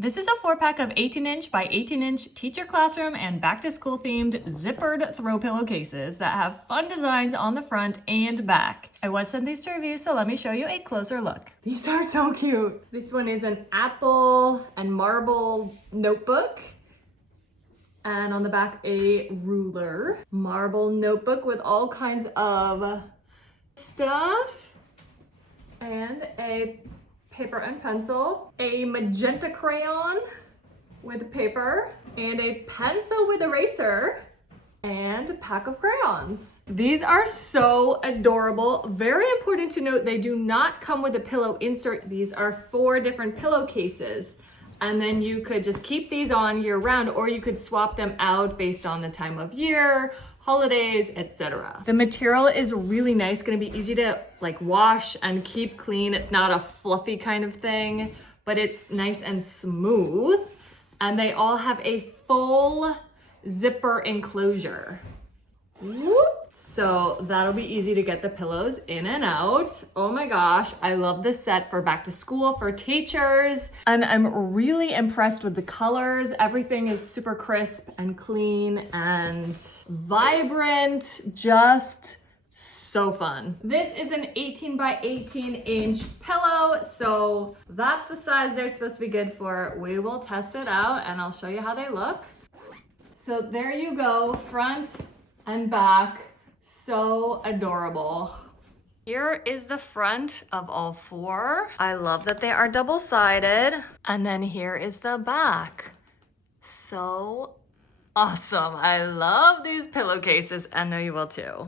This is a 4-pack of 18-inch by 18-inch teacher classroom and back-to-school themed zippered throw pillowcases that have fun designs on the front and back. I was sent these to review, so let me show you a closer look. These are so cute. This one is an apple and marble notebook. And on the back, a ruler. Marble notebook with all kinds of stuff. And a paper and pencil, a magenta crayon with paper, and a pencil with eraser, and a pack of crayons. These are so adorable. Very important to note, they do not come with a pillow insert. These are 4 different pillowcases. And then you could just keep these on year round, or you could swap them out based on the time of year, holidays, etc. The material is really nice, gonna be easy to wash and keep clean. It's not a fluffy kind of thing, but it's nice and smooth. And they all have a full zipper enclosure. Whoop. So that'll be easy to get the pillows in and out. Oh my gosh, I love this set for back to school for teachers. And I'm really impressed with the colors. Everything is super crisp and clean and vibrant, just so fun. This is an 18 by 18 inch pillow, so that's the size they're supposed to be good for. We will test it out and I'll show you how they look. So there you go, front and back. So adorable. Here is the front of all 4. I love that they are double-sided. And then here is the back. So awesome. I love these pillowcases. I know you will too.